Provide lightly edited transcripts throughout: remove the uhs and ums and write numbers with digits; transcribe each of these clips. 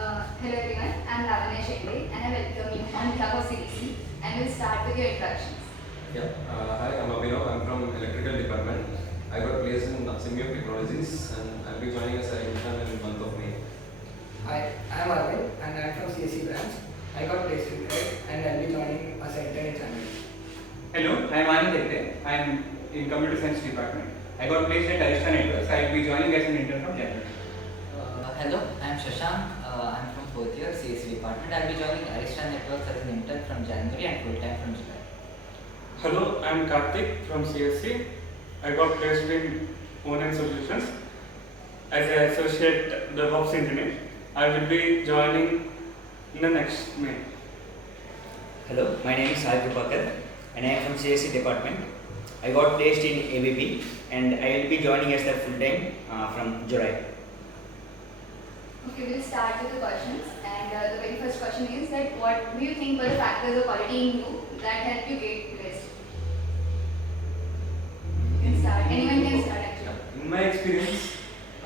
Hello everyone, I'm Lavanya Shende and I welcome you on behalf of CDC and we'll start with your introductions. Hi, I'm Abhinav. I'm from Electrical Department. I got placed in Semi Technologies and I'll be joining as an intern in the month of May. Hi, I'm Arvind and I'm from CSC branch. I got placed in trade and I'll be joining as an intern in January. Hello, I'm Anand Hegde. I'm in Computer Science Department. I got placed at Arista Networks. I will be joining as an intern from January. Hello, I'm Shashank. I'm from 4th year CSC department. I'll be joining Arista Networks as an intern from January and full time from July. Hello, I'm Karthik from CSC. I got placed in Onan Solutions as an associate DevOps engineer. I will be joining in the next May. Hello, my name is Sai Prabhakar and I am from CSC department. I got placed in ABP and I will be joining as the full time from July. Okay, we'll start with the questions and the very first question is that what do you think were the factors of quality in you that helped you get placed? You can start, anyone can start actually. In my experience,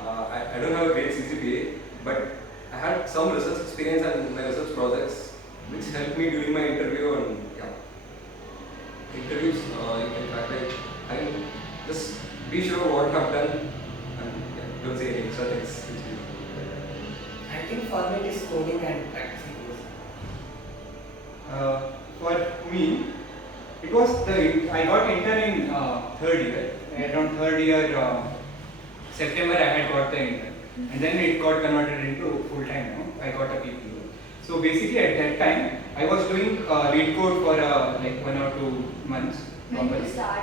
I don't have a great CCPA, but I had some research experience and my research projects which helped me during my interview and interviews. In fact, I can just be sure what I've done and don't say any extra things. I think for me it is coding and practicing. For me, it was I got intern in third year. Around third year, September I had got the intern, and then it got converted into full time. I got a PPO. So basically, at that time, I was doing lead code for like 1 or 2 months. When did you start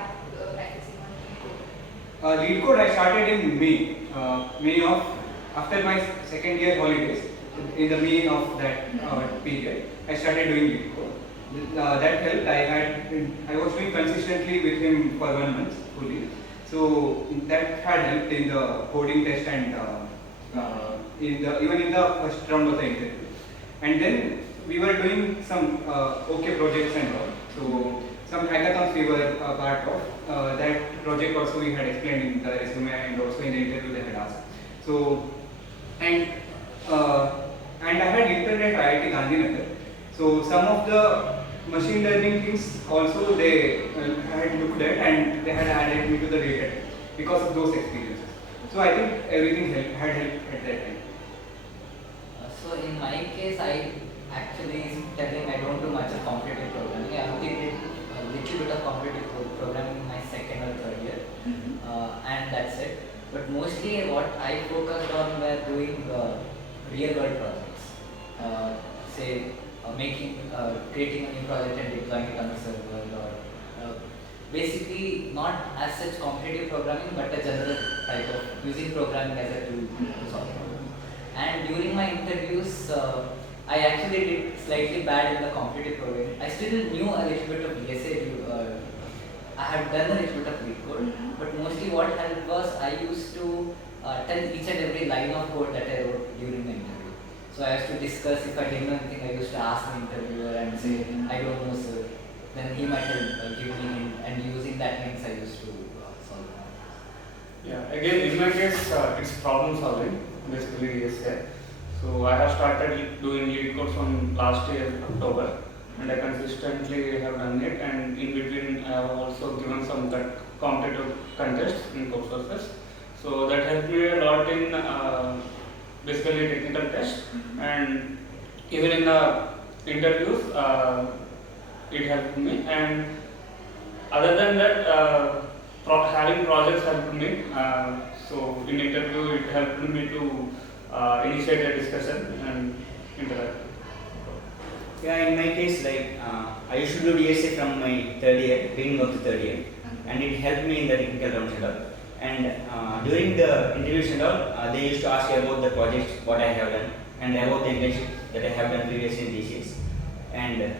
practicing on code? Lead code I started in May. May of after my second year holidays. In the May of that period, I started doing lead code. That helped. I was doing consistently with him for 1 month fully. So that had helped in the coding test and even in the first round of the interview. And then we were doing some OK projects and all. So some hackathons we were a part of. That project also we had explained in the resume and also in the interview they had asked. So and I had interned at IIT Gandhinagar. So some of the machine learning things also they had looked at and they had added me to the data because of those experiences. So I think everything had helped at that time. So in my case, I actually telling I don't do much of competitive programming. I only did a little bit of competitive programming in my second or third year, and that's it. But mostly what I focused on were doing real world projects. Say creating a new project and deploying it on the server, or basically not as such competitive programming, but a general type of using programming as a tool to solve problems. And during my interviews, I actually did slightly bad in the competitive programming. I still knew a little bit of DSA. I had done a little bit of lead code, but mostly what helped was I used to tell each and every line of code that I wrote during the interview. So I used to discuss if I didn't know anything, I used to ask the interviewer and say, I don't know sir. Then he might help give me hint, and using that hints I used to solve it. Yeah, again in my case it's problem solving basically yes. So I have started doing lead code from last year October and I consistently have done it, and in between I have also given some competitive contests in code sources. So that helped me a lot in basically technical tests, and even in the interviews it helped me. And other than that, having projects helped me. So in interview it helped me to initiate a discussion and interact. Yeah, in my case, like I used to do DSA from my third year, beginning of the third year, and it helped me in the technical rounds and all. And during the interviews and all, they used to ask about the projects, what I have done, and about the internship that I have done previously in DCS. And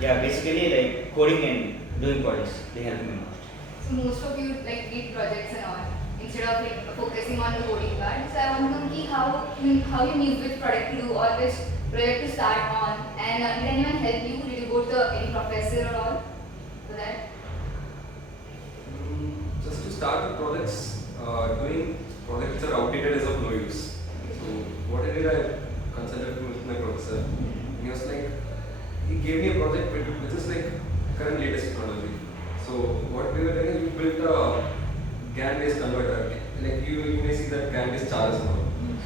basically like coding and doing projects, they help me most. So most of you like did projects and all instead of like focusing on the coding part. So I want to know how you knew which product to do or which project to start on, and did anyone help you? Did you go to any professor or all for that? Just to start with projects, doing projects are outdated is of no use. So what I did, I project which is like current latest technology. So what we were doing is we built a GAN-based converter. Like you may see that GAN-based chargers now.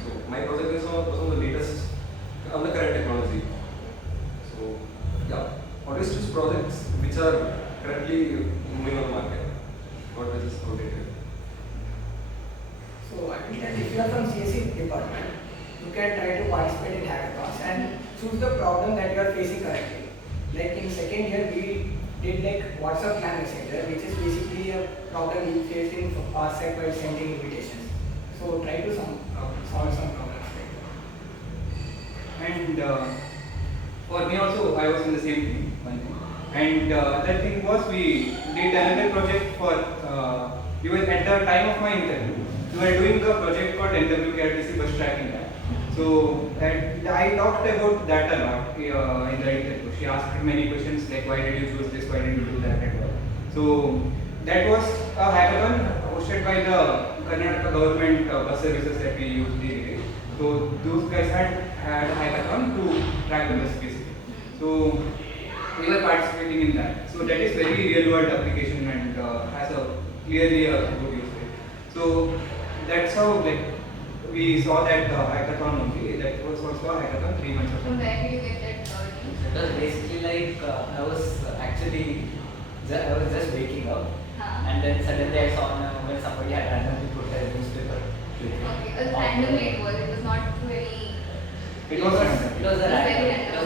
So my project was on the latest, on the current technology. So yeah, always choose projects which are currently moving on the market, not which is outdated. So I think that if you are from CSE department, you can try to participate in hackathons and choose the problem that you are facing currently. Like in second year, we did like WhatsApp Clan Messenger, which is basically a problem we faced in past set while sending invitations. So try to solve some problems like that. And for me also, I was in the same team. One thing. And that thing was we did another project for. We were at the time of my interview. We were doing a project called NWKRTC bus tracking app. So I talked about that a lot in the interview. She asked many questions like why did you choose this, why did you do that and all. So that was a hackathon hosted by the Karnataka government bus services that we use daily. So those guys had a hackathon to track the bus basically. So we were participating in that. So that is very real world application and has a clearly a good use case. So that's how like we saw that hackathon only. That was also a hackathon 3 months From ago. where did you get that news? It was basically like I was just waking up, and then suddenly I saw on a moment somebody had randomly put a newspaper clipping. Okay, randomly it was not very. It was random. It was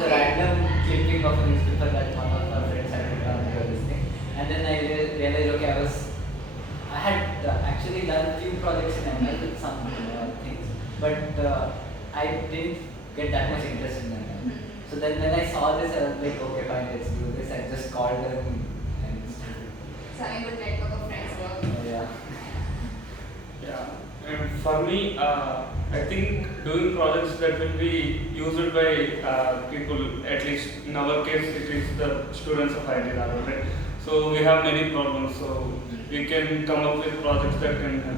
a random clipping of a newspaper that one of our friends had put on this thing, and then I realized okay, I had actually done few projects in ML with some things, but I didn't get that much interest in ML. So then when I saw this, I was like, okay, fine, let's do this. I just called them and So having a good network of friends work. yeah. Yeah, and for me, I think doing projects that will be used by people, at least in our case, it is the students of IT level, right? So we have many problems, so we can come up with projects that can help.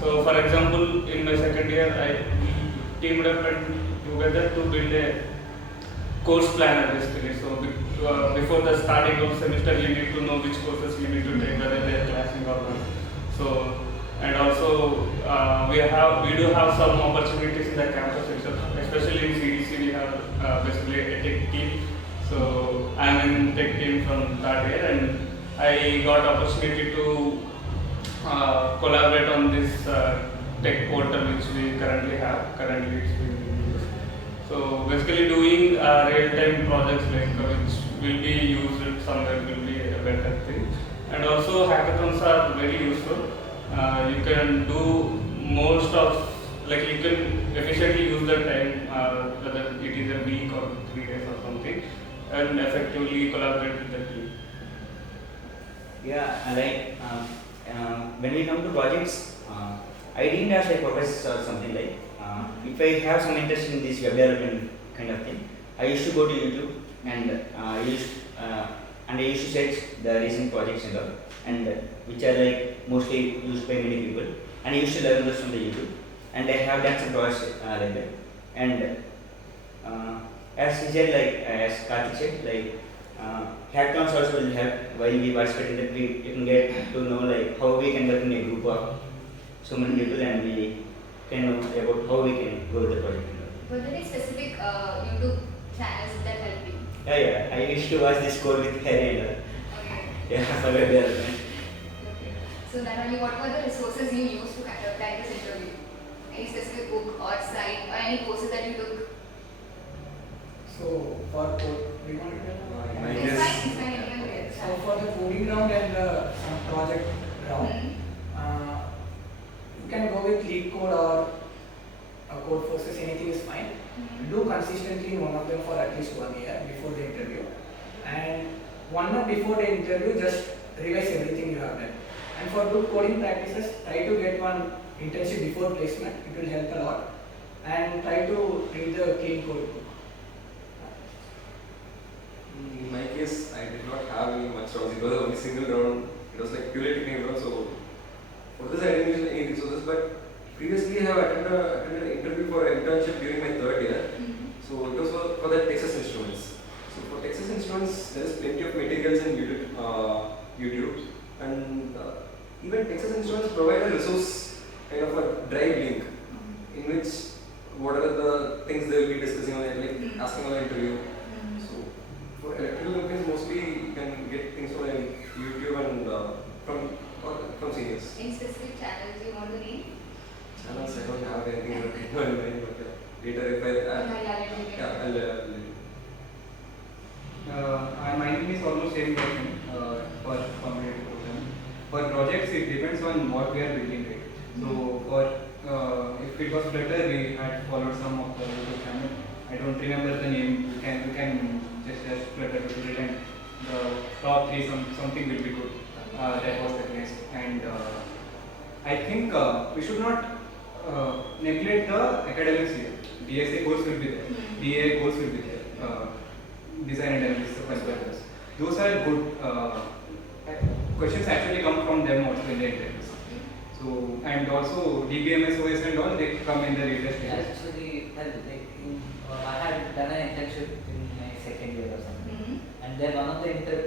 So for example, in my second year, I teamed up and together to build a course planner basically. So before the starting of semester, you need to know which courses you need to take, whether they are classing or not. So and also we do have some opportunities in the campus itself, especially in CDC. We have basically a tech team. So I'm in tech team from third year, and I got opportunity to collaborate on this tech portal which we currently have. Currently it's being used. So basically doing real-time projects like which will be used somewhere will be a better thing. And also hackathons are very useful. You can do most of, like you can efficiently use the time, whether it is a week or 3 days or something, and effectively collaborate with the team. Yeah, when we come to projects, I didn't ask like professors or something like. If I have some interest in this web development kind of thing, I used to go to YouTube and I used to search the recent projects and all, and which are like mostly used by many people, and I used to learn those from the YouTube, and I have done some projects like that. And as he said, like as Karthik said, like hackathons also will help while we participate in that. We can get to know like how we can work in a group of so many people, and we can know about how we can go with the project. Were there any specific YouTube channels that help you? Yeah, I used to watch this code with Harry and Okay. yeah, for web development. Okay. So then, only what were the resources you used to kind of plan this interview? Any specific book or site or any courses that you took? So for code, we want to know. I It's guess- fine, it's fine, anyone will get So for the coding round and the some project round, you can go with lead code or code forces, anything is fine. Do consistently in one of them for at least 1 year before the interview. And 1 month before the interview, just revise everything you have done. And for good coding practices, try to get one internship before placement, it will help a lot. And try to read the clean code book. In my case, I did not have any much rounds. It was only single round. It was like purely technical round. So for this, I didn't use any resources. But previously, I have attended an interview for an internship during my third year. So it was for the Texas Instruments. So for Texas Instruments, there is instruments provide a resource, kind of a drive link, in which what are the things they will be discussing on it, like asking on an interview. So for electrical companies, mostly you can get things from YouTube and from seniors. Any specific channels you want to name? Channels, I don't have anything in mind, but later if I I'll let you. My name is almost same question for competitive programming. For projects, it depends on what we are building, right? So for if it was Flutter, we had followed some of the YouTube channel. I don't remember the name. You can just search Flutter tutorial and the top 3 something will be good. That was the case, and I think we should not neglect the academics here. DSA course will be there. DA course will be there. Design and analysis of constructors. Those are good. Questions actually come from them also in the interviews. So and also DBMS OS and all, they come in the later stages. Actually, I had done an internship in my second year or something, and then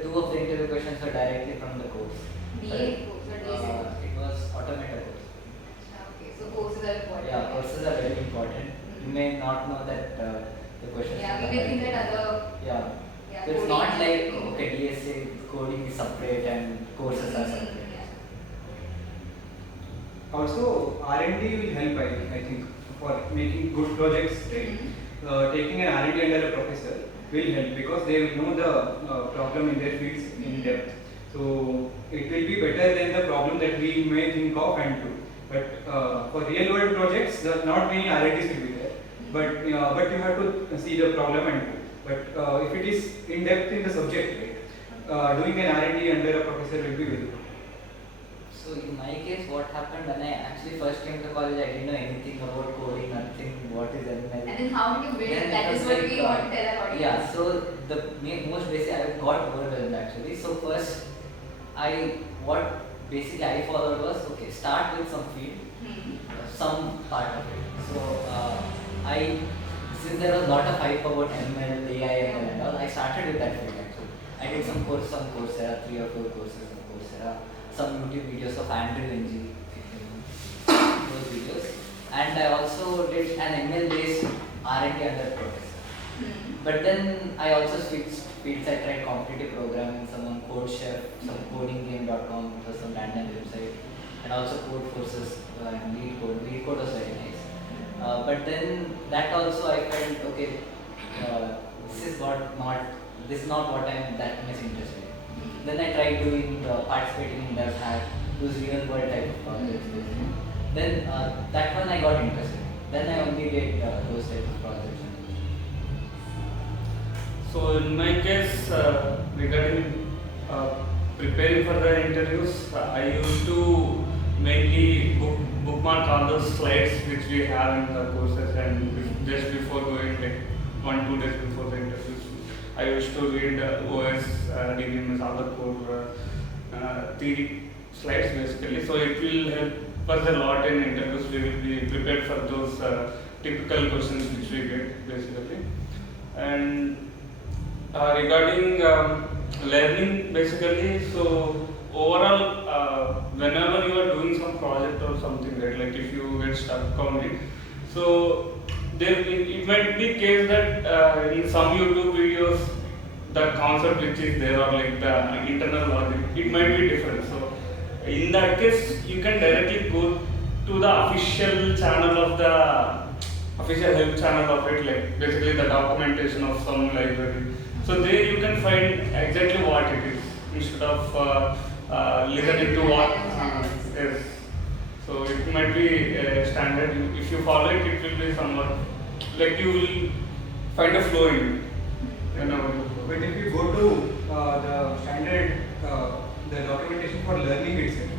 two of the interview questions were directly from the course. DA course or DSA course? It was automated course. Okay, so courses are important. Yeah, courses are very important. You may not know that the questions. Yeah, we may think that other. Yeah. Yeah, So it's coding not is like different. okay, DSA coding is separate and courses are separate. Yeah. Also, R&D will help, I think, for making good projects, right? Taking an R&D under a professor will help because they will know the problem in their fields in depth. So it will be better than the problem that we may think of and do. But for real world projects, not many R&Ds will be there. But you have to see the problem and do. But if it is in depth in the subject, right, doing an R&D under a professor will be very good. So in my case, what happened when I actually first came to college, I didn't know anything about coding, nothing. What is ML? And then how did you build? Then That it is was what like, we want to tell our audience. Yeah, so the most basic, I got overwhelmed actually. So first, what basically I followed was, okay, start with some field, some part of it. So since there was a lot of hype about ML, AI, ML and all, I started with that field actually. I did some Coursera, 3 or 4 courses on Coursera, some YouTube videos of Andrew Ng, those videos, and I also did an ML based R&D under professor. But then I also switched fields. I tried competitive programming, some on CodeChef, some codinggame.com, it was some random website, and also code forces and lead code. Lead code was very nice. But then that also I felt okay. This is not what I'm that much interested in. Then I tried doing participating in Does Hack, those real world type of projects. Then that one I got interested in. Then I only did those type of projects. So in my case, regarding preparing for the interviews, I used to mainly bookmark all those slides which we have in the courses, and just before going, like 1-2 days before the interviews, I used to read OS, DBMS, all the core theory slides basically. So it will help us a lot in interviews. We will be prepared for those typical questions which we get basically. And regarding learning basically, so overall, whenever you are doing some project or something, right, like if you get stuck on it, so it might be case that in some YouTube videos the concept which is there, or like the internal logic, it might be different. So in that case, you can directly go to the official channel of the official help channel of it, like basically the documentation of some library. So there you can find exactly what it is instead of listening to what is. So it might be standard. If you follow it, it will be somewhat like you will find a flow in it. You know. But if you go to the standard, the documentation for learning itself,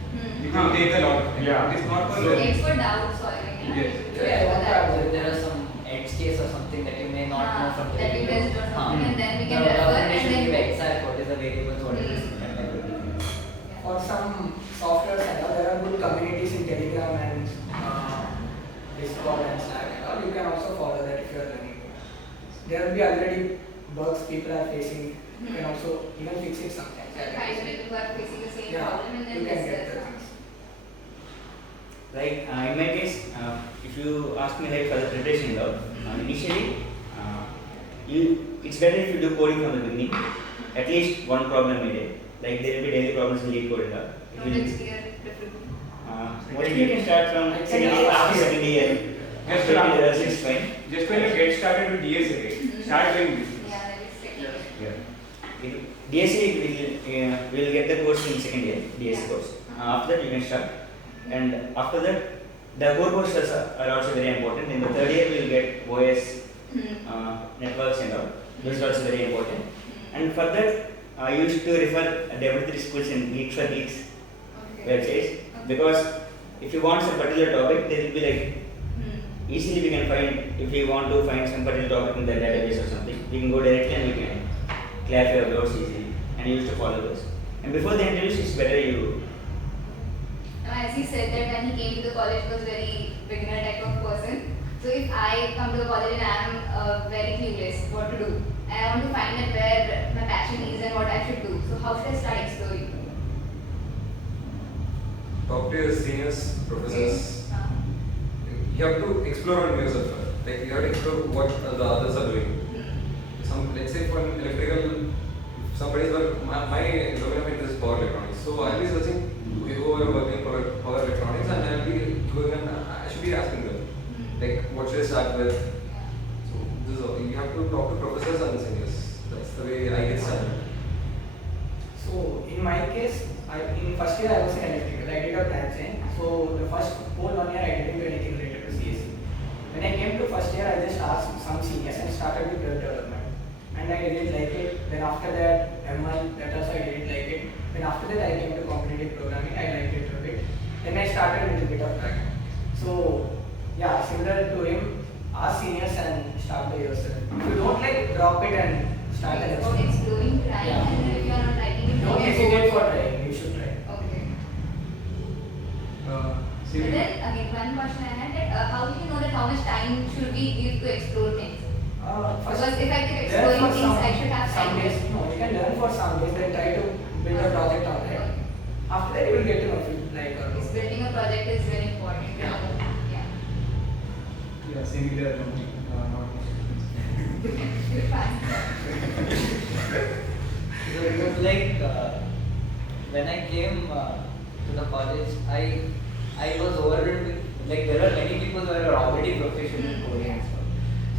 it will take a lot of time. Yeah. It is not for So learning. it's for doubt solving. Yes. There are some edge case or something that you may not know from the that you video. missed or something, and then we can The refer and documentation then give exact what is the variables, what is the and everything. For some softwares and all, there are good communities in Telegram and Discord and Slack and all. You can also follow that if you are learning. There will be already bugs people are facing. You can also even fix it sometimes. So find people who are facing the same Yeah, problem and then you can discuss get the that. things. Like in my case, if you ask me like for the preparation though, initially, it's better if you do coding from the beginning, at least one problem a day. Like there will be daily problems in lead code. It will Next be, year, different. mostly you can start from second year, after second year. Just Just to- years is fine. Just when you get started with DSA, start doing this. Yeah, that is second. Yeah. DSA will get the course in second year, DSA course. After that you can start. And after that, the core courses are also very important. In the third year we will get OS, networks and all. Those are also very important. And for that, I used to refer development schools in Geeks for Geeks Okay. websites, because if you want some particular topic, there will be like easily we can find, if we want to find some particular topic in the database or something, we can go directly and we can clarify our doubts easily and use to follow those. And before the interviews, it's better you. Now, as he said that when he came to the college, he was very beginner type of person. So if I come to the college and I am very clueless what to do, and I want to find out where my passion is and what I should do, so how should I start exploring? Talk to your seniors, professors. You have to explore on yourself. Like you have to explore what the others are doing. Let's say for electrical, somebody's work. My domain of interest is power electronics. So I'll be searching who are working for power electronics, and I'll be going and I should be asking them, like what should I start with. So this is all. You have to talk to professors and seniors. That's the way I get started. So in my case, in first year I was in electrical. I did a branch in. So the first whole 1 year I didn't do anything related to CSE. When I came to first year, I just asked some seniors and started with web development. And I didn't like it. Then after that, ML, that also I didn't like it. Then after that, I came to competitive programming. I liked it a bit. Then I started with a bit of backend. So yeah, similar to him, ask seniors and start by yourself. If you don't like, drop it and start the It's next about one. exploring, trying, Yeah. and then if you are not liking it, Don't then you hesitate go. for trying. You should try. Okay. See, And then again, one question I had that how do you know that how much time should we give to explore things? Because if I keep learn exploring for things, I should have some time. days. No, you can learn for some days, then try to build a project on it. After that, you will get to know if you like or Yes, not. building a project is very important. Yeah. Yeah. yeah, similar. Not You're fine. So it was like when I came to the college, I was overwhelmed with, like, there were many people who were already proficient in coding and stuff.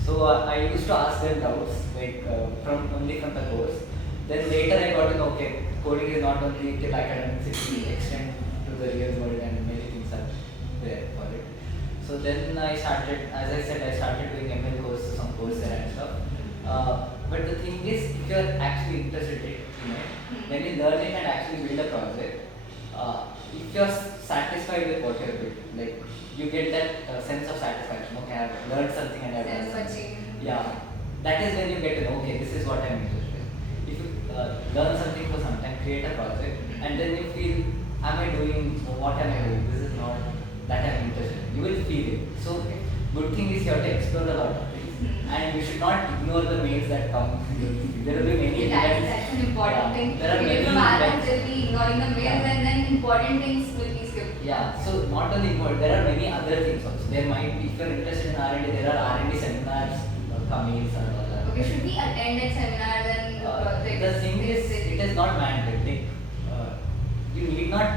So I used to ask them doubts, like from the course. Then later I got to know, okay, coding is not only till academics, it will extend to the real world and many things are there for it. So then I started, as I said, I started doing ML courses on Coursera and stuff. But the thing is, if you are actually interested in it, when you learn it and actually build a project, if you are satisfied with what you have built, like you get that sense of satisfaction. Okay, I have learned something and I have done Sense of something. achievement. Yeah, that is when you get to know, okay, this is what I am interested in. If you learn something for some time, create a project, and then you feel, am I doing, what am I doing? This is not that I am interested in. You will feel it. So, good thing is you have to explore a lot of things, and you should not ignore the mails that come. There will be many events. That's an important Yeah, thing. there are Even many from our end, events. they'll be ignoring the mails, Yeah. and then important things will be skipped. Yeah, so not only important, there are many other things also. There might be, if you are interested in R&D, there are R&D seminars, comings and all that. Okay, should we attend at seminars and projects? The thing is, it is not mandatory. You need not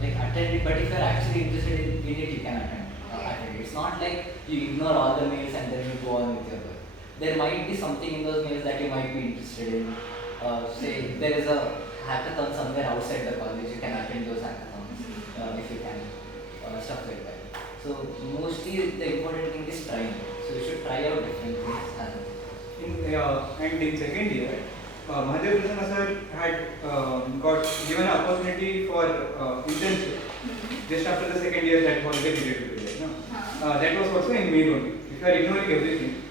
attend it, but if you are actually interested in it, you can attend it. It's not like you ignore all the mails and then you go on with your work. There might be something in those mails that you might be interested in. Say there is a hackathon somewhere outside the college, you can attend those hackathons if you can, stuff like that. So mostly the important thing is trying. So you should try out different things. and in second year, Mahadev Prasanna sir had got given an opportunity for internship just after the second year that holiday period will be there. No? That was also in May only. If you are ignoring everything,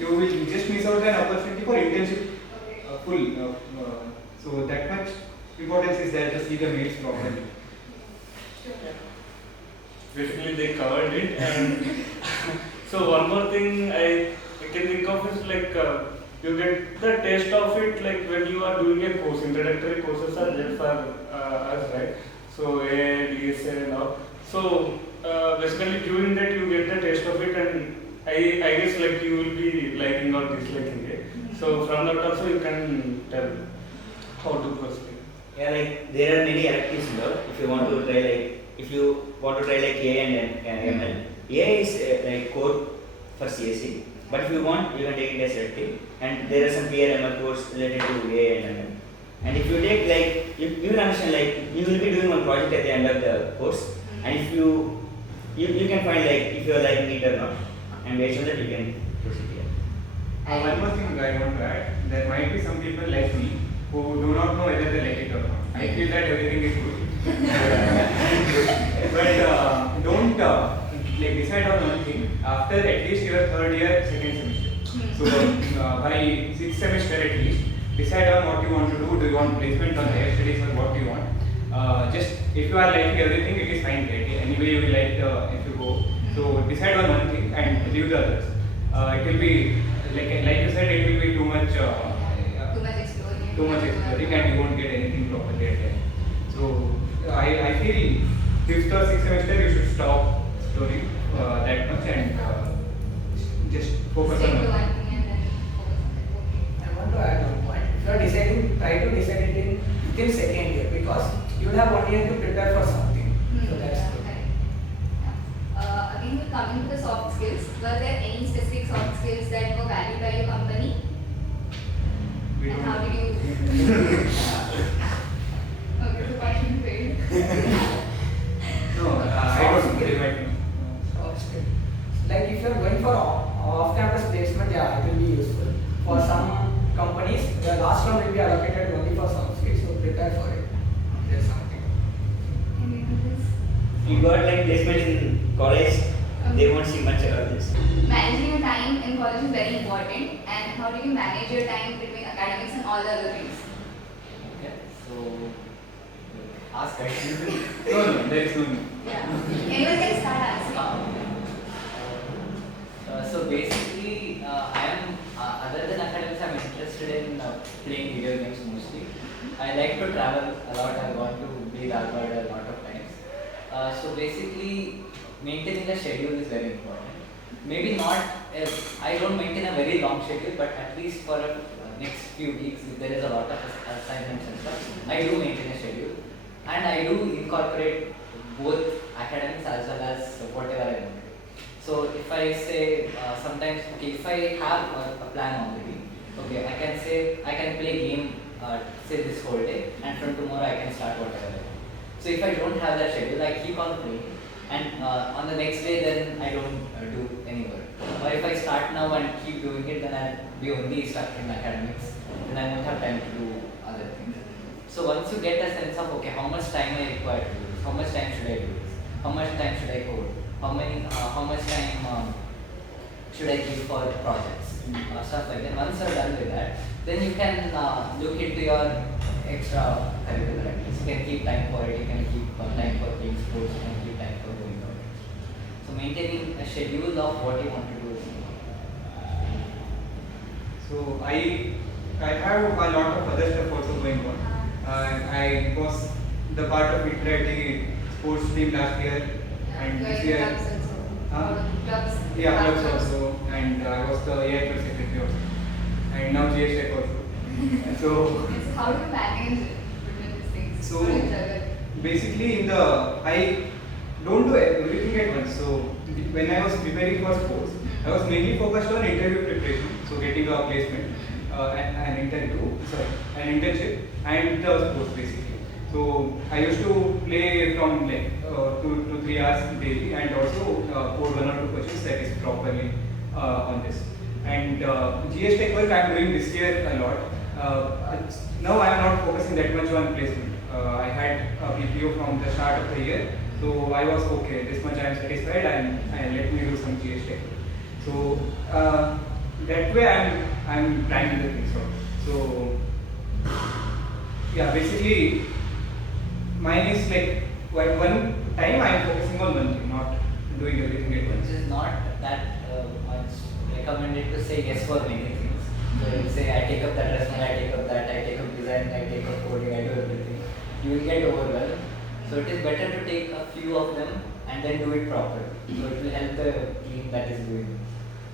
you will just miss out an opportunity for internship full. So that much importance is there to see the mails properly. Basically, they covered it, and so one more thing I can think of is like you get the taste of it like when you are doing a course. Introductory courses are there for us, right? So A, DSA and all. So basically during that you get the taste of it, and I guess like you will be liking or disliking it. So from that also you can tell how to proceed. Yeah, like there are many electives in there. If you want to try like AI and ML, AI is like code for CSE. But if you want, you can take it as elective. And there are some PRML course related to AI and ML. And if you take like you will understand like you will be doing one project at the end of the course, and if you can find like if you are liking it or not, and based on that you can proceed here. One more thing I want to add, there might be some people like me who do not know whether they like it or not. I feel that everything is good. But don't like decide on one thing after at least your third year, second semester. So by sixth semester at least, decide on what you want to do. Do you want placement on higher studies or what do you want? Just if you are liking everything, it is fine. Right? Anyway, you will like if you go. So decide on one thing and leave the others. It will be like you said, it will be too much. Too much exploring and you won't get anything properly at the end. So I feel fifth or sixth semester you should stop exploring that much and just focus Stick on to one. one thing and then focus on that. Okay. I want to add one point. If you are deciding, try to decide it in within second year because you will have 1 year to prepare for something. So that's good. Correct. Yeah. Again, we're coming to the soft skills. Were there any specific soft skills that were valued by your company? We And don't- how did you? Okay, so question failed. No, I don't know. They might know. Soft skill. Like if you are going for off-campus placement, yeah, it will be useful. For some companies, the last round will be allocated only for soft skills, so prepare for it. There's something. Can you do this? You got like placement in college, they won't see much about this. Managing your time in college is very important. And how do you manage your time between academics and all the other things? Okay, so ask questions. No, there is no need. Yeah. Anyone can start answering. So basically, I am other than academics, I'm interested in playing video games mostly. I like to travel a lot. I want to be Dharwad a lot of times. So basically, maintaining a schedule is very important. Maybe not. I don't maintain a very long schedule, but at least for next few weeks, if there is a lot of assignments and stuff, I do maintain a schedule, and I do incorporate both academics as well as whatever I want. So if I say sometimes, okay, if I have a plan already, okay, I can say I can play game say this whole day, and from tomorrow I can start whatever I want. So if I don't have that schedule, I keep on playing, and on the next day then I don't do any work. Or if I start now and keep doing it, then I'll be only stuck in academics, then I won't have time to do other things. So once you get a sense of okay, how much time I require to do this, how much time should I do this, how much time should I code, how much time should I give for projects, stuff like that. Once you're done with that, then you can look into your extra curricular activities. You can keep time for it, you can keep time for playing sports, you can keep time for doing all that. So maintaining a schedule of what you want to do is important. So I have a lot of other stuff also going on. I was the part of interactive sports team last year and this year. Clubs also. Huh? Clubs. Yeah, clubs also, and I was the AI club secretary also, and now GH Tech also. So So how do you manage between these things? So- How do you juggle? basically I don't do everything at once. So when I was preparing for sports, I was mainly focused on interview preparation, so getting a placement, an internship, and the sports basically. So I used to play from like 2 to 3 hours daily, and also code 1 or 2 questions that is properly on this. And GS Tech work I am doing this year a lot. Now I am not focusing that much on placement. I had a PPO from the start of the year, so I was okay. This much I am satisfied, and let me do some GS Tech. So that way I am planning the things out. So yeah, basically mine is like one time I am focusing on one thing, not doing everything at once. Which is not that much recommended to say yes for many things. So you say I take up that restaurant, I take up that, I take up design, I take up coding, I do everything. You will get overwhelmed. So it is better to take a few of them and then do it properly. So it will help the team that is doing it.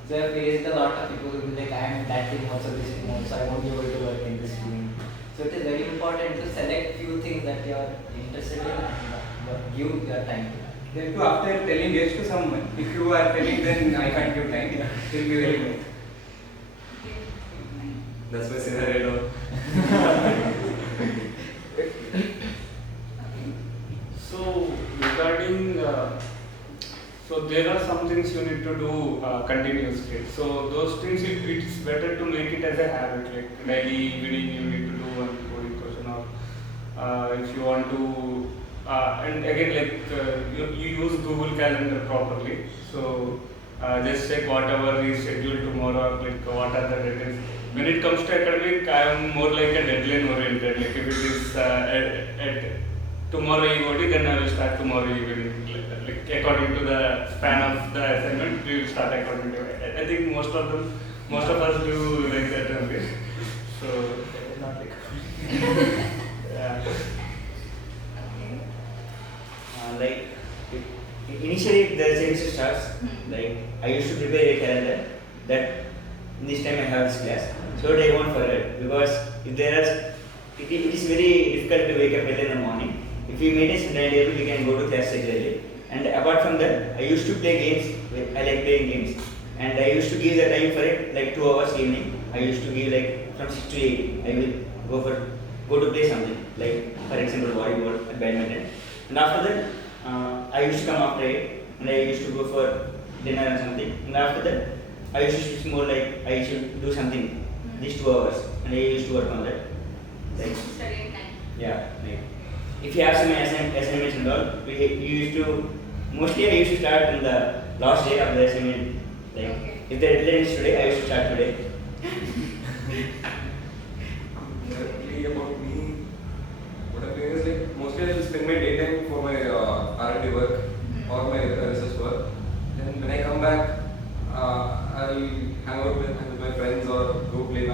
So I have faced a lot of people who will be like, I am in that team also, this team also, I won't be able to work in this team. So it is very important to select few things that you are interested in and give your time to that. Then too, after telling yes to someone, if you are telling then I can't give time, it will be very good. That's my scenario. So regarding, so there are some things you need to do continuously. So those things, it's better to make it as a habit, like daily, evening you need to do one coding question, or if you want to, and again you use Google Calendar properly. So just check whatever is scheduled tomorrow, like what are the deadlines. When it comes to academic, I am more like a deadline oriented. Like if it is at tomorrow EOD, then I will start tomorrow evening. Like according to the span of the assignment, we will start according to it. I think most of us do like that only. So That is not like yeah. Okay. Like initially the semester starts, like I used to prepare a calendar that this time I have this class, so that I won't forget, because if there are, it is very difficult to wake up early in the morning. If we made a timetable, we can go to class regularly. And apart from that, I used to play games. I like playing games, and I used to give the time for it like 2 hours evening. I used to give like from 6 to 8. I will go to play something, like for example volleyball and badminton. And after that, I used to come after 8, and I used to go for dinner and something. And after that, I used to switch more, like I should do something these 2 hours, and I used to work on that. Like Studying time. yeah, like if you have some assignments and all, you used to mostly I used to start in the last day of the assignment. Like Okay. if the deadline is today, I used to start today. Exactly about me, what I'm doing is like mostly I will spend my daytime for my R&D work or my research work. Then when I come back, I'll hang out with my friends or I'll go play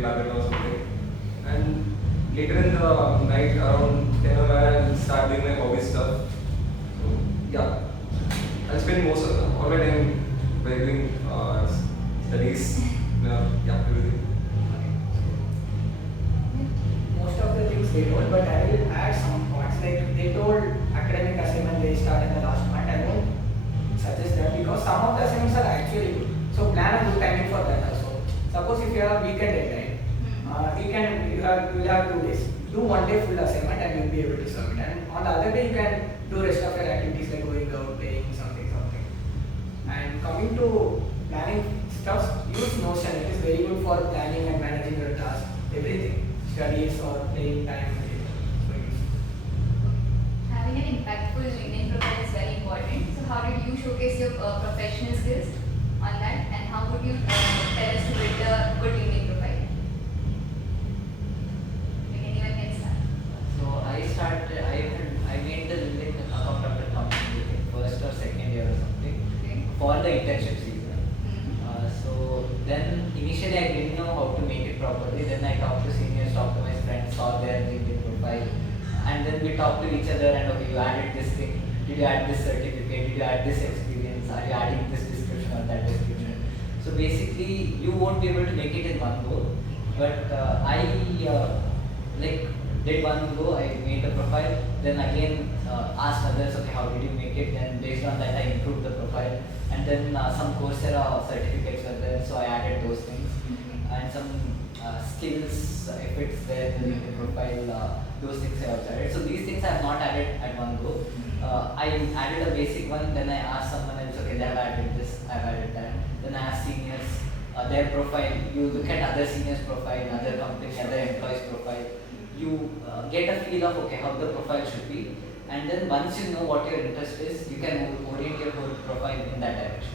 badminton or something. And later in the night around 10 or 11, I'll start doing my hobby stuff. So yeah, I'll spend most of all my time by doing studies, everything. Most of the things they told, but I will add some points. Like they told academic assignment they start in the last month. I won't suggest that, because some of the assignments are actually good. So plan a good timing for that also. Suppose if you have a weekend deadline, you will have 2 days. Do 1 day full assignment and you'll be able to submit. And on the other day you can do rest of your activities like going out, playing something. And coming to planning stuff, use Notion. It is very good for planning and managing your tasks, everything, studies or playing time. So use. Having an impactful LinkedIn profile is very important. So how did you showcase your professional skills on that, and how would you tell us to build a good LinkedIn profile? If anyone can start. So I made the LinkedIn account after company in first or second year or something Okay. for the internship season. So then initially I didn't know how to make it properly. Then I talked to seniors, talked to my friends, saw their LinkedIn profile, and then we talked to each other. And okay, you added this thing. Did you add this certificate? Did you add this experience? Are you adding this description or that description? So basically, you won't be able to make it in one go. But I did one go. I made a profile. Then again asked others, okay, how did you make it? Then based on that, I improved the profile. And then some Coursera certificates were there, so I added those things. And some skills, if it's there in the LinkedIn profile, those things I also added. So these things I have not added at one go. I added a basic one, then I asked someone else, okay, they have added this, I have added that. Then I asked seniors, their profile. You look at other seniors' profile, other company, other employees' profile. You get a feel of, okay, how the profile should be. And then once you know what your interest is, you can orient your whole profile in that direction.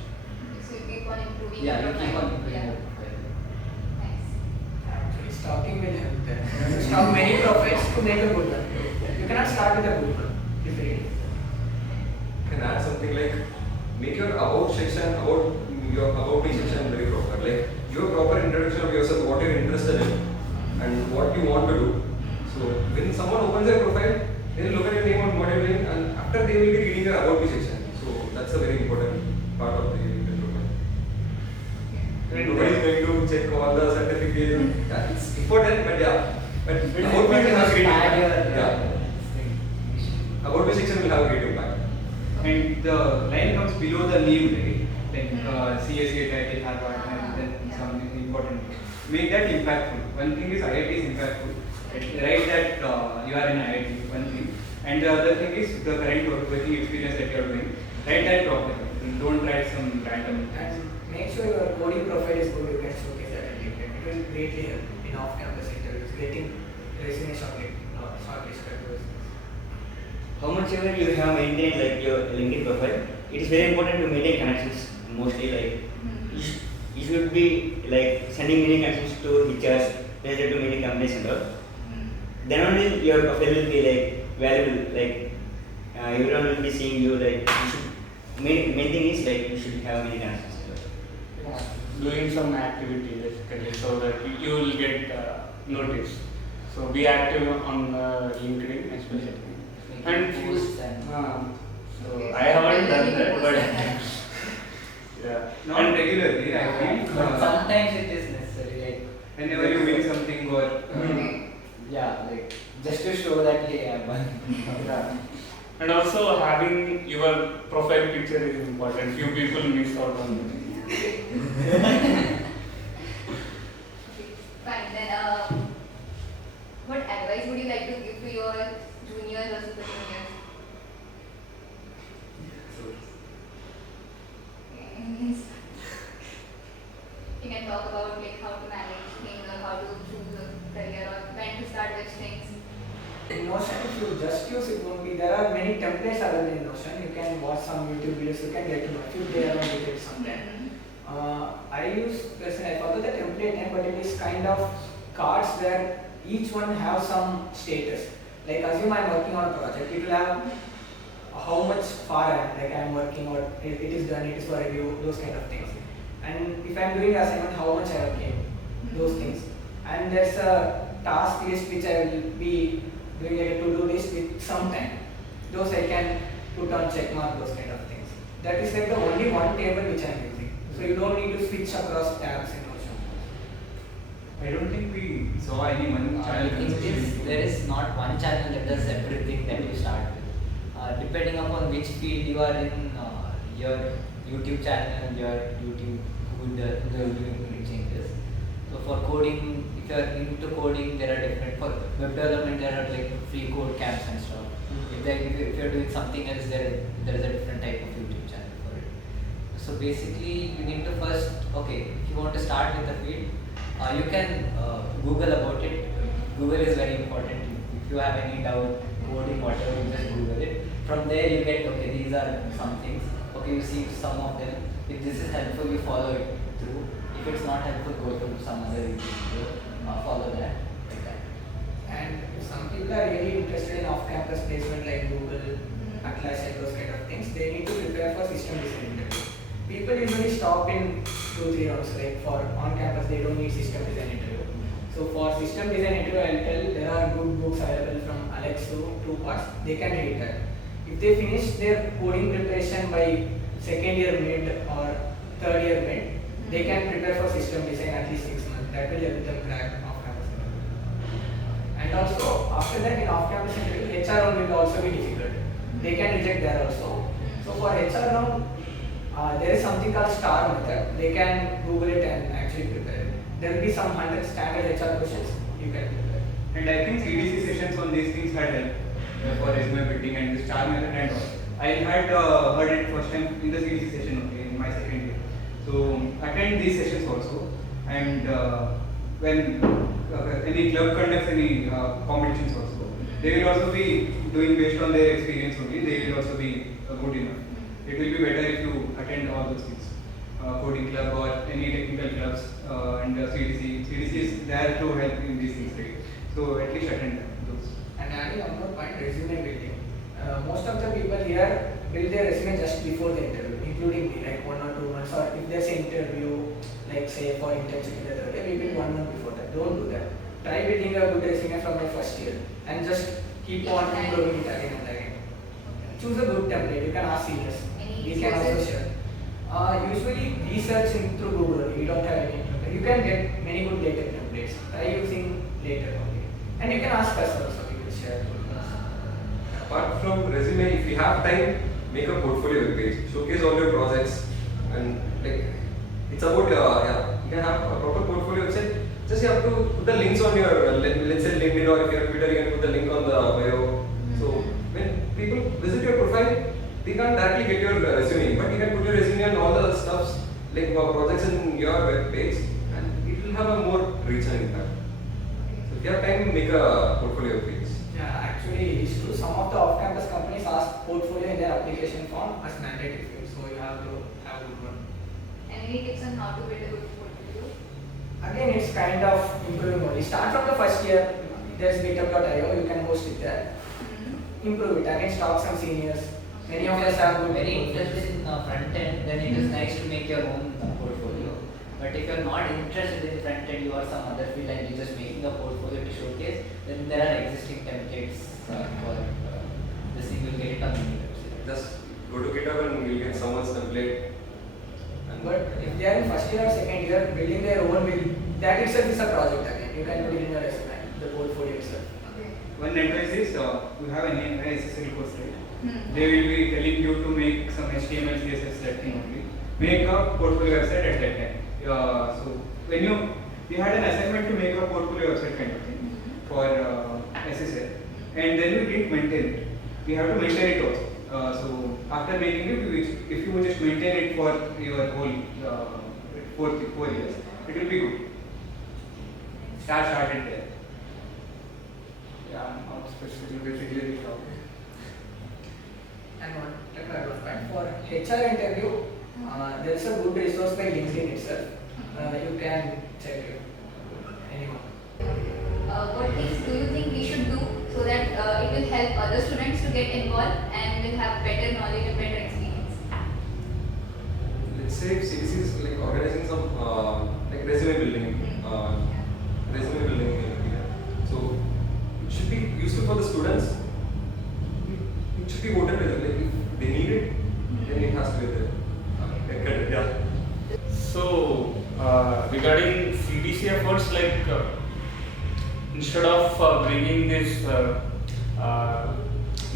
So you keep on improving Yeah, your you keep profile. on improving Yeah. your profile. Nice. Actually, stalking will help there. Stalk many profiles to make a good one. You cannot start with a good one. Different. Can add something like make your about section, about me section very proper. Like your proper introduction of yourself, what you're interested in, and what you want to do. So when someone opens their profile, they'll look at your name and what you're doing, and after they will be reading your about check all the certificates. Yeah, it's important, but yeah. But It about me will have great add your, impact. Yeah. About me section will have great impact. And the line comes below the name, right? Like CSA title, Harvard, and then Yeah. some important. Make that impactful. One thing is IIT is impactful. Write that you are in IIT, one thing. And the other thing is the current working experience that you are doing. Write that properly. Don't write some random. And make sure your coding profile is good, you can showcase that at LinkedIn. It will greatly help in off-campus interviews, getting resume shortlisted. How much ever you have maintained like your LinkedIn profile, it is very important to maintain connections. Mostly like you should be like sending many connections to HRs related to many companies and all. Then only your profile will be like valuable. Like everyone will be seeing you. Like you should main thing is like you should have many connections. Doing some activity basically so that you will get noticed. So be active on LinkedIn especially. And few, Posts and so I haven't done that, but yeah. Not regularly, I feel. but sometimes it is necessary, like Whenever you win something or yeah, like just to show that hey, I'm Yeah. And also having your profile picture is important. Few people miss out on it. Fine. Then, what advice would you like to give to your juniors or super juniors? You can talk about like how to manage things or how to choose a career or when to start which things. In Notion, if you just use it, won't be. There are many templates available in Notion. You can watch some YouTube videos. You can get to know if you play around with it sometime. I use personally. I forgot the template name, but it is kind of cards where each one have some status. Like assume I'm working on a project. It will have how much far I am. Like I'm working or it is done. It is for review. Those kind of things. And if I'm doing assignment, how much I have gained. Those things. And there's a task list which I will be doing like a to-do list with some time. Those I can put on check mark, those kind of things. That is like the only one table which I am using. So you don't need to switch across tabs in Notion. I don't think we saw any one channel. there is not one channel that does everything that you start with. Depending upon which field you are in, your YouTube channel, your YouTube, Google will changes. So for coding, if you are into coding, there are different. For web development, there are like free code camps and stuff. If you are doing something else, there is a different type of YouTube channel for it. So basically, you need to first, okay, if you want to start with a field, you can Google about it. Google is very important. If you have any doubt, coding, whatever, you just Google it. From there, you get, okay, these are some things. Okay, you see some of them. If this is helpful, you follow it through. If it's not helpful, go to some other YouTube video, follow that, like that. And some people are really interested in off-campus placement like Google, Atlas and those kind of things. They need to prepare for system design interview. People usually stop in 2-3 rounds. Like for on-campus, they don't need system design interview. So for system design interview, I'll tell there are good books available from Alex to 2 parts. They can read that. If they finish their coding preparation by second year mid or third year mid, they can prepare for system design at least 6 months. That will help them crack off-campus interview. And also, after that in off-campus interview, HR round will also be difficult. They can reject there also. So for HR round, there is something called STAR method. They can Google it and actually prepare it. There will be some 100 standard HR questions you can prepare. And I think CDC sessions on these things had helped for resume building and the star method and all. I had heard it first time in the CDC session only in my second year. So attend these sessions also. And when any club conducts any competitions also, they will also be doing based on their experience only. They will also be good enough. It will be better if you attend all those things. Coding club or any technical clubs and CDC. CDC is there to help in these things, right? So at least attend those. And adding one more point, resume building. Most of the people here build their resume just before the interview, including me, like 1 or 2 months. Or if there's an interview, like say for internship in the third year, we build 1 month before that. Don't do that. Try building a good resume from the first year and just keep on improving it again and again. Choose a good template. You can ask seniors. We can also share. Usually we search through Google. We don't have any. You you can get many good later templates. Try using later only. And you can ask us also, we will share with us. Apart from resume, if you have time, make a portfolio page. Showcase all your projects, and like it's about yeah, you can have a proper portfolio website. Just you have to put the links on your let's say LinkedIn, or if you're on Twitter, you can put the link on the bio. So when people visit your profile, they can't directly get your resume, but you can put your resume and all the stuffs like projects in your web page, and it will have a more reach and impact. So if you have time, make a portfolio page. Yeah, actually it's true. Some of the off-campus companies ask portfolio in their application form as mandatory field, so you have to have a good one. Any tips on how to build a good portfolio? Again, it's kind of improving only. Start from the first year. There's meetup.io, you can host it there. Improve it. Again, talk some seniors. Many of us have good. Very interested in front end, then it is nice to make your own portfolio. But if you're not interested in front end, you are some other field and you're just making a portfolio to showcase, then there are existing templates for this thing. You'll get it on the website. Just go to GitHub and you'll get someone's template. And But if they are in first year or second year, building their own build, that itself is a project again. You can put it in your resume, the portfolio itself. Okay. One advice is we have a name necessary course, right? They will be telling you to make some HTML, CSS, that thing only. Make a portfolio website at that time. So when we had an assignment to make a portfolio website kind of thing for SSL, and then we didn't maintain it. We have to maintain it also. So after making it, if you just maintain it for your whole 4 years, it will be good. Start it there. Yeah, not specifically basically this topic. And one technical point for HR interview, there is a good resource by LinkedIn itself. You can check it. Anyone. What things do you think we should do so that it will help other students to get involved and will have better knowledge and better experience? let's say if CDC is like organizing some like resume building, resume building here. So it should be useful for the students. It should be voted with. Like if they need it, then it has to be there. Yeah. So regarding CDC efforts, like instead of bringing these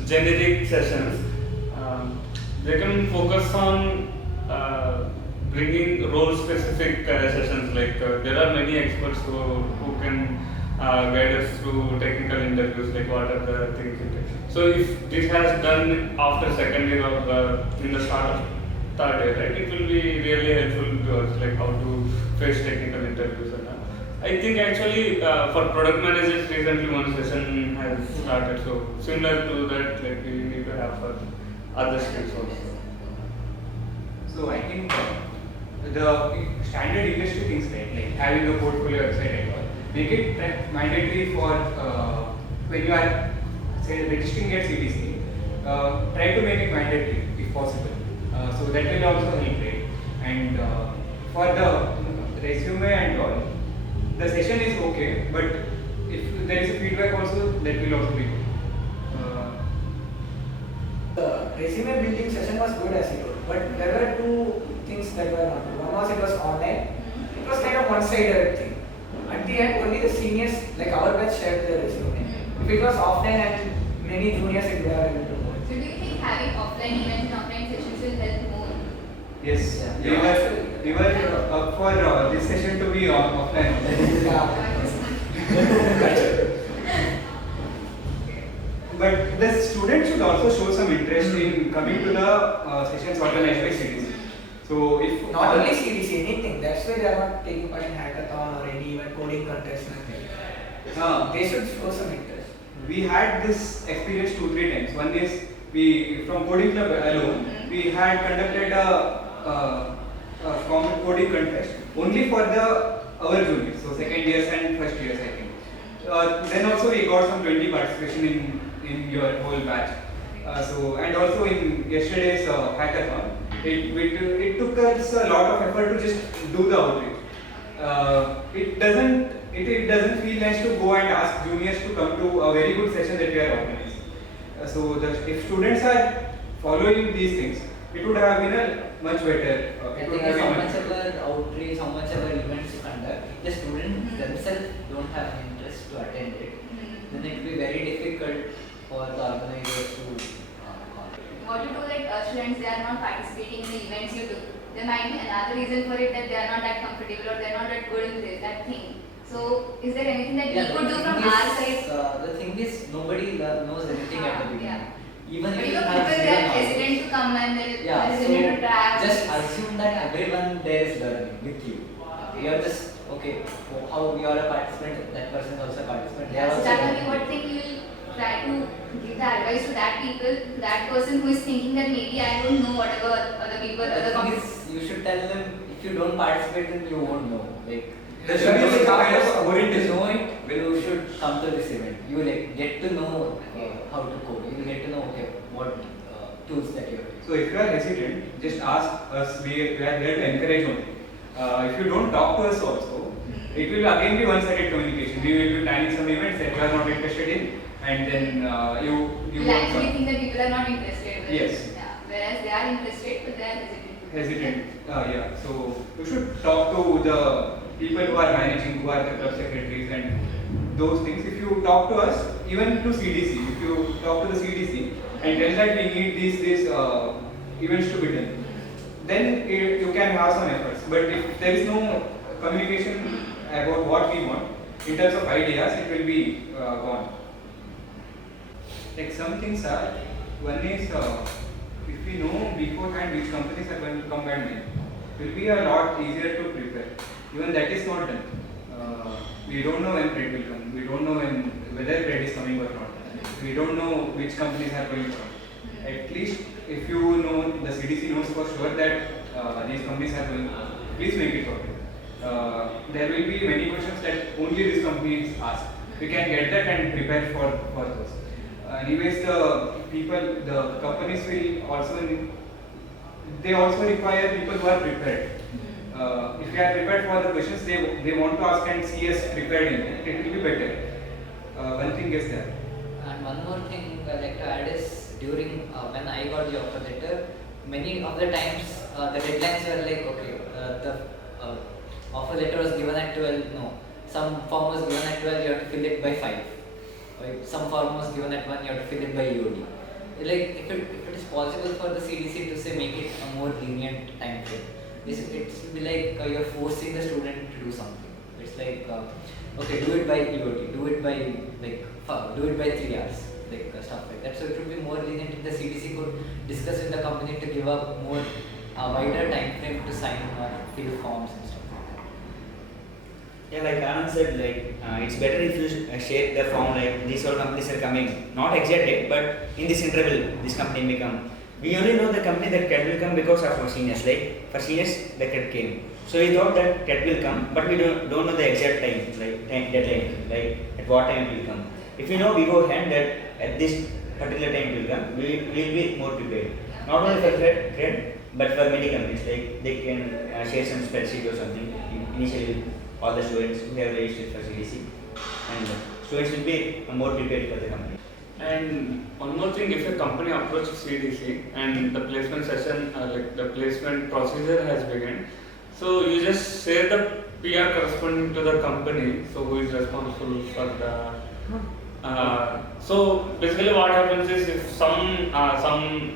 generic sessions, they can focus on bringing role-specific sessions. Like there are many experts who can guide us through technical interviews, like what are the things. So if this has done after second year or in the start of third year, right, it will be really helpful to us, like how to face technical interviews and all. I think actually for product managers recently one session has started, so similar to that, like we need to have for other skills also. So I think the standard industry things, right, like having a portfolio website and all, make it mandatory for when you are say registering at CTC. Try to make it mandatory if possible. So that will also help, right? And for the resume and all, the session is okay, but if there is a feedback also, that will also be good. The resume building session was good as you told, but there were two things that were not good. One was it was online. It was kind of one-sided thing. At the end, only the seniors, like our batch, shared their resume. If it was offline and many juniors, it would have able to go. So do you think having offline events and offline sessions will help more? Yes, Yeah. we were up for this session to be offline. But the students should also show some interest in coming to the sessions organized by CDC. So if Not only CDC, anything. That's why they are not taking part in hackathon or any even coding contest. They should show some interest. we had this experience 2-3 times. One is we from coding club alone we had conducted a common coding contest only for our juniors, so second years and first years I think. Then also we got some 20 participation in your whole batch. So and also in yesterday's hackathon, it took us a lot of effort to just do the outreach. It doesn't feel nice to go and ask juniors to come to a very good session that we are organizing. So if students are following these things, it would have been a much better. I think how much ever outreach, how much ever events you conduct, for the organizers to What you do like students, they are not participating in the events you do. There might be another reason for it, that they are not that comfortable or they are not that good in this, that thing. So is there anything that we could do from our side? The thing is, nobody knows anything at the beginning. Yeah. Even But if you you know, have people, they zero are knowledge. hesitant to come and they Yeah, are hesitant to so try. just assume that everyone there is learning with you. You are just, okay, how you are a participant, that person is also a participant. They are So also that learning. only what thing you will try to give the advice to that people, that person who is thinking that maybe I don't know whatever other people, The other thing companies. is, you should tell them, if you don't participate, then you won't know. Like, There should be some kind of to orientation. know it, when you should come to this event. You will like, get to know how to code. You will get to know, okay, what tools that you have. So if you are hesitant, just ask us. We are here to encourage only. If you don't talk to us also, it will again be one-sided communication. We will be planning some events that you are not interested in, and then you You won't actually come. think that people are not interested. But Yes. Yeah. Whereas they are interested, but they are hesitant. Hesitant. Yeah. So you should talk to the people who are managing, who are the club secretaries and those things. If you talk to us, even to CDC, if you talk to the CDC and tell that we need these events to be done, then you can have some efforts. But if there is no communication about what we want in terms of ideas, it will be gone. Like some things are, one is if we know beforehand which companies are going to come and make, it will be a lot easier to prepare. Even that is not done. We don't know when bread will come. We don't know whether bread is coming or not. We don't know which companies are going to come. At least if you know, the CDC knows for sure that these companies are going to come, please make it okay. There will be many questions that only these companies ask. We can get that and prepare for those. Anyways, the companies will also, they also require people who are prepared. If we are prepared for the questions they want to ask and see us prepared in it will be better. One thing is there. And one more thing I like to add is, during when I got the offer letter, many of the times the deadlines were like, okay, the offer letter was given at 12, no, some form was given at 12, you have to fill it by 5. Right? Some form was given at 1, you have to fill it by EOD. Like, if it is possible for the CDC to say make it a more lenient time frame, it will be like you're forcing the student to do something. It's like, okay, do it by EOD, do it by do it by 3 hours, like stuff like that. So it would be more lenient if the CDC could discuss with the company to give a more wider time frame to sign or fill forms and stuff like that. Yeah, like Anand said, like it's better if you share the form like these all companies are coming, not exact date, but in this interval this company may come. We only know the company that CAT will come because of our seniors. Like for seniors, the CAT came. So we thought that CAT will come, but we don't know the exact time, like deadline, like at what time it will come. If we know beforehand that at this particular time it will come, we will be more prepared. Not only for CAT, but for many companies, like they can share some spreadsheet or something initially with all the students who have registered for CDC, and students will be more prepared for the company. And one more thing, if a company approaches CDC and the placement session, like the placement procedure has begun, so you just share the PR corresponding to the company, so who is responsible for the. So basically, what happens is if some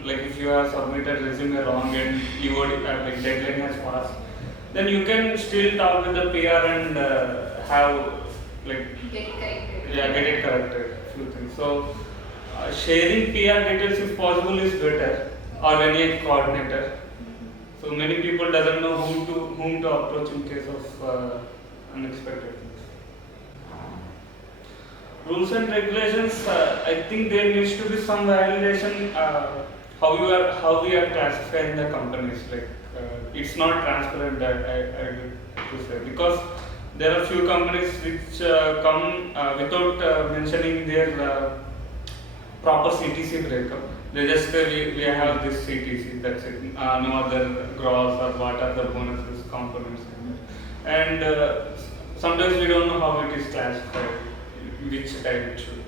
like if you have submitted resume wrong and EOD like deadline has passed, then you can still talk with the PR and have like Get it corrected. get it corrected. Few things. So. Sharing PR details if possible is better, or any coordinator. So many people doesn't know whom to approach in case of unexpected things. Rules and regulations. I think there needs to be some validation. How we are classifying the companies. Like it's not transparent. I would say, because there are few companies which come without mentioning their proper CTC breakup. They just say we have this CTC, that's it. No other gross or what are the bonuses, components. And sometimes we don't know how it is classified, which type it should be.